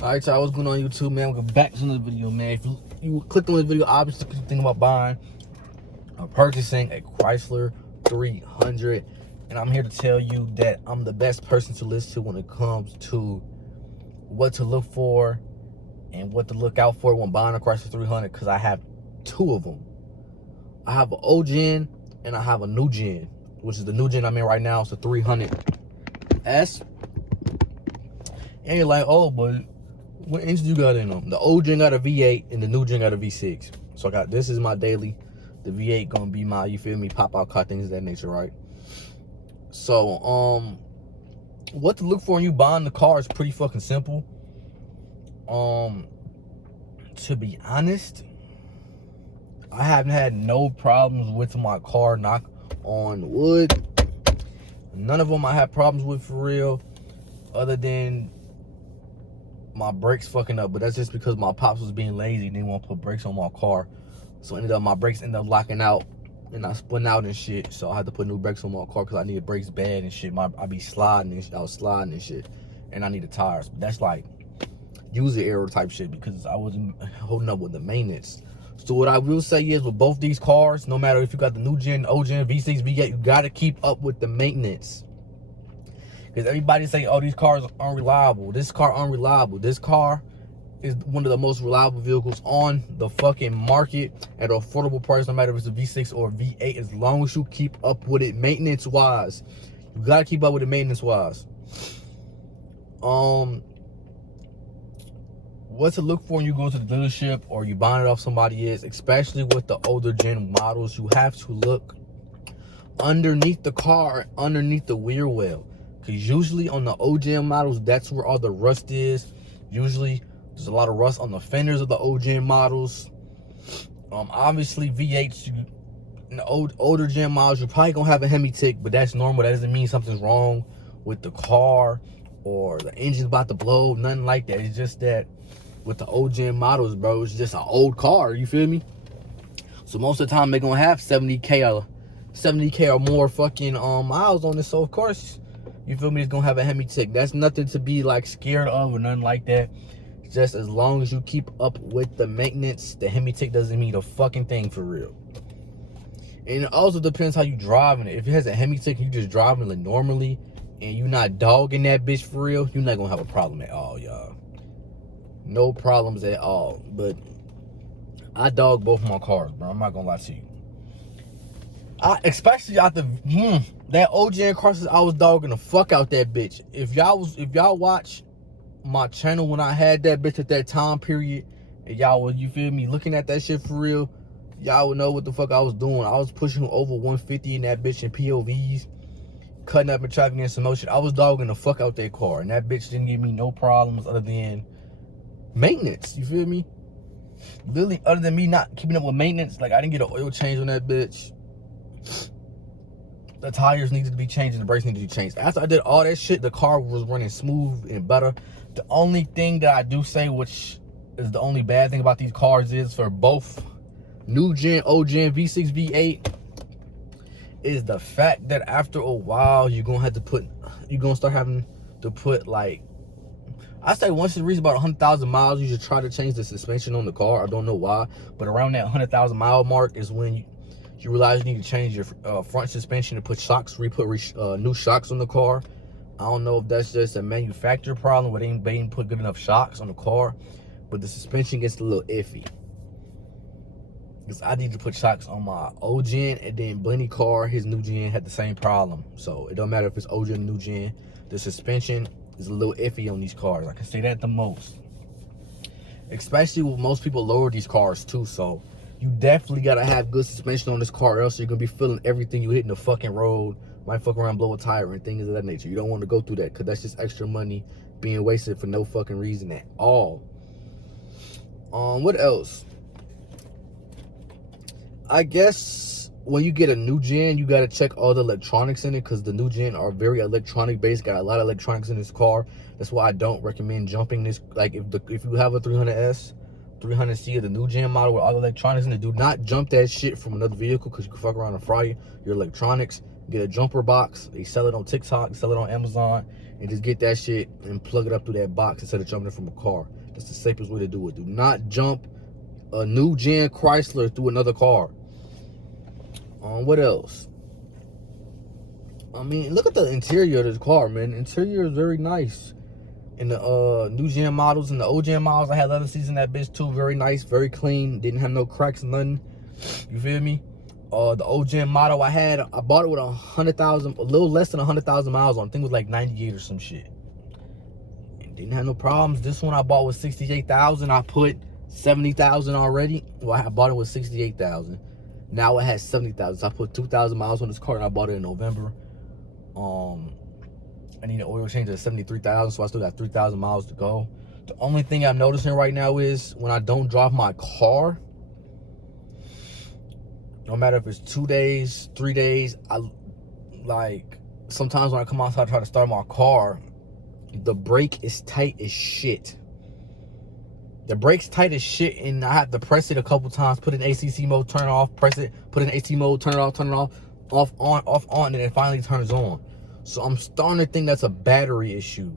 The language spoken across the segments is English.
Alright, y'all, what's going on YouTube, man? Welcome back to another video, man. If you clicked on this video, obviously you think about buying or purchasing a Chrysler 300. And I'm here to tell you that I'm the best person to listen to when it comes to what to look for and what to look out for when buying a Chrysler 300, because I have two of them. I have an old gen and I have a new gen, which is the new gen I'm in right now. It's a 300S. And you're like, oh, but what engine you got in them? The old gen got a V8 and the new gen got a V6. So I got, this is my daily. The V8 gonna be my, you feel me, pop out car, things of that nature, right? So what to look for when you buying the car is pretty fucking simple. To be honest, I haven't had no problems with my car, knock on wood. None of them I had problems with for real, other than my brakes fucking up. But that's just because my pops was being lazy and didn't want to put brakes on my car. So my brakes ended up locking out and I spun out and shit. So I had to put new brakes on my car because I needed brakes bad and shit. I be sliding and shit. I was sliding and shit. And I needed tires. But that's like user error type shit because I wasn't holding up with the maintenance. So what I will say is, with both these cars, no matter if you got the new gen, old gen, V6, V8, you gotta keep up with the maintenance. Because everybody say, oh, these cars are unreliable. This car unreliable. This car is one of the most reliable vehicles on the fucking market at an affordable price, no matter if it's a V6 or a V8, as long as you keep up with it maintenance wise. You gotta keep up with it maintenance wise. What to look for when you go to the dealership or you buying it off somebody is, especially with the older gen models, you have to look underneath the car, underneath the wheel well. Because usually on the old gen models, that's where all the rust is. Usually there's a lot of rust on the fenders of the old gen models. Obviously V8s, in the older gen models, you're probably gonna have a Hemi tick, but that's normal. That doesn't mean something's wrong with the car or the engine's about to blow, nothing like that. It's just that with the old gen models, bro, it's just an old car, you feel me? So most of the time they're gonna have 70K or more fucking miles on this. So of course, you feel me, it's gonna have a Hemi tick. That's nothing to be like scared of or nothing like that. Just as long as you keep up with the maintenance, the Hemi tick doesn't mean a fucking thing for real. And it also depends how you driving it. If it has a Hemi tick and you just driving it normally and you're not dogging that bitch for real, you're not gonna have a problem at all, y'all. No problems at all. But I dog both of my cars, bro. I'm not gonna lie to you. Especially out the that old gen Chrysler, I was dogging the fuck out that bitch. If y'all watch my channel when I had that bitch at that time period, and y'all was, you feel me, looking at that shit for real, y'all would know what the fuck I was doing. I was pushing over 150 in that bitch in POVs, cutting up in traffic and some motion. I was dogging the fuck out that car, and that bitch didn't give me no problems other than maintenance, you feel me? Literally, other than me not keeping up with maintenance, like I didn't get an oil change on that bitch. The tires needed to be changed and the brakes needed to be changed. After I did all that shit, the car was running smooth and better. The only thing that I do say, which is the only bad thing about these cars, is for both new gen, old gen, V6, V8, is the fact that after a while, you're gonna start having to put, like, I say once it reaches about 100,000 miles, you should try to change the suspension on the car. I don't know why, but around that 100,000 mile mark is when you realize you need to change your front suspension and put shocks, put new shocks on the car. I don't know if that's just a manufacturer problem where they didn't put good enough shocks on the car, but the suspension gets a little iffy. Because I need to put shocks on my old gen, and then Blenny car, his new gen, had the same problem. So it don't matter if it's old gen or new gen, the suspension is a little iffy on these cars. I can say that the most. Especially with most people lower these cars too, so you definitely gotta have good suspension on this car, or else you're gonna be feeling everything you hit in the fucking road. Might fuck around, blow a tire and things of that nature. You don't want to go through that, because that's just extra money being wasted for no fucking reason at all. What else? I guess when you get a new gen, you gotta check all the electronics in it, because the new gen are very electronic based, got a lot of electronics in this car. That's why I don't recommend jumping this. Like if you have a 300S, 300C of the new gen model with all the electronics in it. Do not jump that shit from another vehicle because you can fuck around and fry your electronics. Get a jumper box. They sell it on TikTok, sell it on Amazon, and just get that shit and plug it up through that box instead of jumping it from a car. That's the safest way to do it. Do not jump a new gen Chrysler through another car. What else? I mean, look at the interior of this car, man. The interior is very nice. In the new gen models and the old gen models, I had leather seats in that bitch too. Very nice, very clean. Didn't have no cracks, nothing. You feel me? The old gen model I bought it with 100,000, a little less than 100,000 miles on. I think it was like 98 or some shit. And didn't have no problems. This one I bought with 68,000. I put 70,000 already. Well, I bought it with 68,000. Now it has 70,000. So I put 2,000 miles on this car and I bought it in November. I need an oil change at 73,000, so I still got 3,000 miles to go. The only thing I'm noticing right now is when I don't drive my car, no matter if it's 2 days, 3 days, sometimes when I come outside, I try to start my car, the brake is tight as shit. The brake's tight as shit, and I have to press it a couple times, put it in ACC mode, turn it off, press it, put it in AC mode, turn it off, off, on, and it finally turns on. So I'm starting to think that's a battery issue,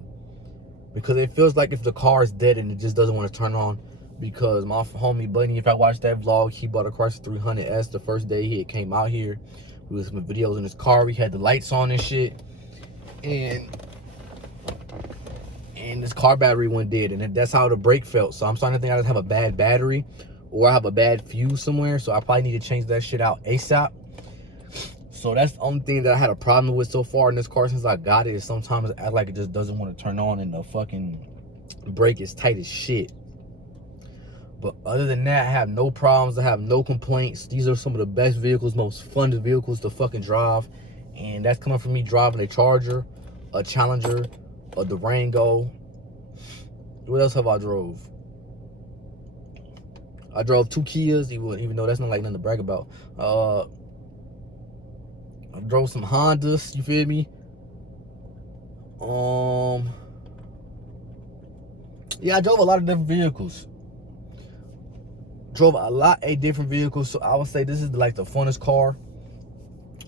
because it feels like if the car is dead and it just doesn't want to turn on. Because my homie Bunny, if I watched that vlog, he bought a Chrysler 300S the first day he came out here. We was some videos in his car. We had the lights on and shit, and this car battery went dead, and that's how the brake felt. So I'm starting to think I just have a bad battery, or I have a bad fuse somewhere. So I probably need to change that shit out ASAP. So that's the only thing that I had a problem with so far in this car since I got it, is sometimes it acts like it just doesn't want to turn on and the fucking brake is tight as shit. But other than that, I have no problems. I have no complaints. These are some of the best vehicles, most fun vehicles to fucking drive. And that's coming from me driving a Charger, a Challenger, a Durango. What else have I drove? I drove 2 Kias, even though that's not like nothing to brag about. I drove some Hondas, you feel me? Yeah, I drove a lot of different vehicles. So I would say this is like the funnest car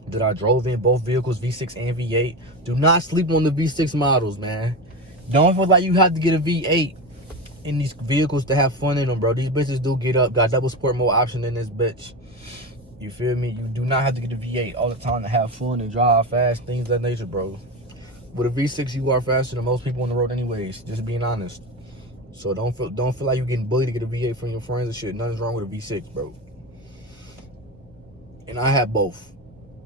that I drove in, both vehicles, V6 and V8. Do not sleep on the V6 models, man. Don't feel like you have to get a V8 in these vehicles to have fun in them, bro. These bitches do get up, got double sport mode option in this bitch. You feel me? You do not have to get a V8 all the time to have fun and drive fast, things of that nature, bro. With a V6, you are faster than most people on the road anyways, just being honest. So don't feel like you're getting bullied to get a V8 from your friends and shit. Nothing's wrong with a V6, bro. And I have both.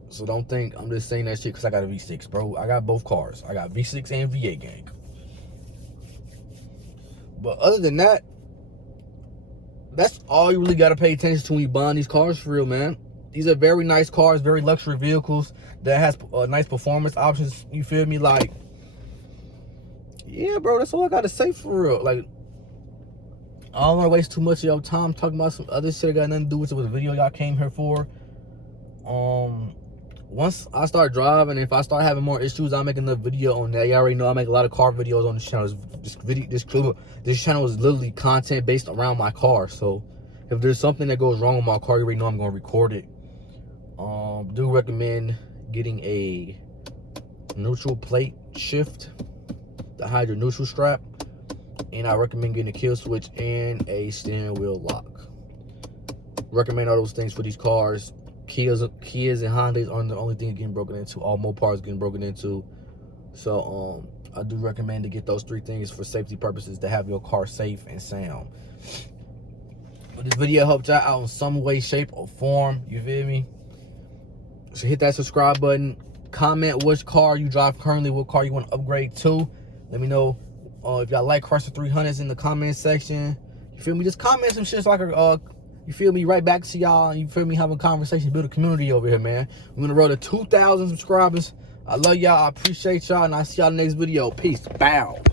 So don't think I'm just saying that shit because I got a V6, bro. I got both cars. I got V6 and V8 gang. But other than that, that's all you really got to pay attention to when you buying these cars for real, man. These are very nice cars, very luxury vehicles that has nice performance options. You feel me? Like, yeah, bro, that's all I got to say for real. Like, I don't want to waste too much of your time talking about some other shit that got nothing to do with the video y'all came here for. Once I start driving, if I start having more issues, I'll make another video on that. You already know I make a lot of car videos on this channel. This channel is literally content based around my car. So if there's something that goes wrong with my car, you already know I'm going to record it. Do recommend getting a neutral plate shift to hide your neutral strap. And I recommend getting a kill switch and a steering wheel lock. Recommend all those things for these cars. Kias and Hondas aren't the only thing getting broken into. All Mopars getting broken into. So I do recommend to get those 3 things for safety purposes to have your car safe and sound. But this video helped y'all out in some way, shape, or form. You feel me? So hit that subscribe button. Comment which car you drive currently, what car you want to upgrade to. Let me know if y'all like Chrysler 300s in the comment section. You feel me? Just comment some shit so I can you feel me, right back to y'all, and you feel me, having a conversation, build a community over here, man. We're gonna roll to 2,000 subscribers. I love y'all, I appreciate y'all, and I'll see y'all in the next video. Peace. Bow.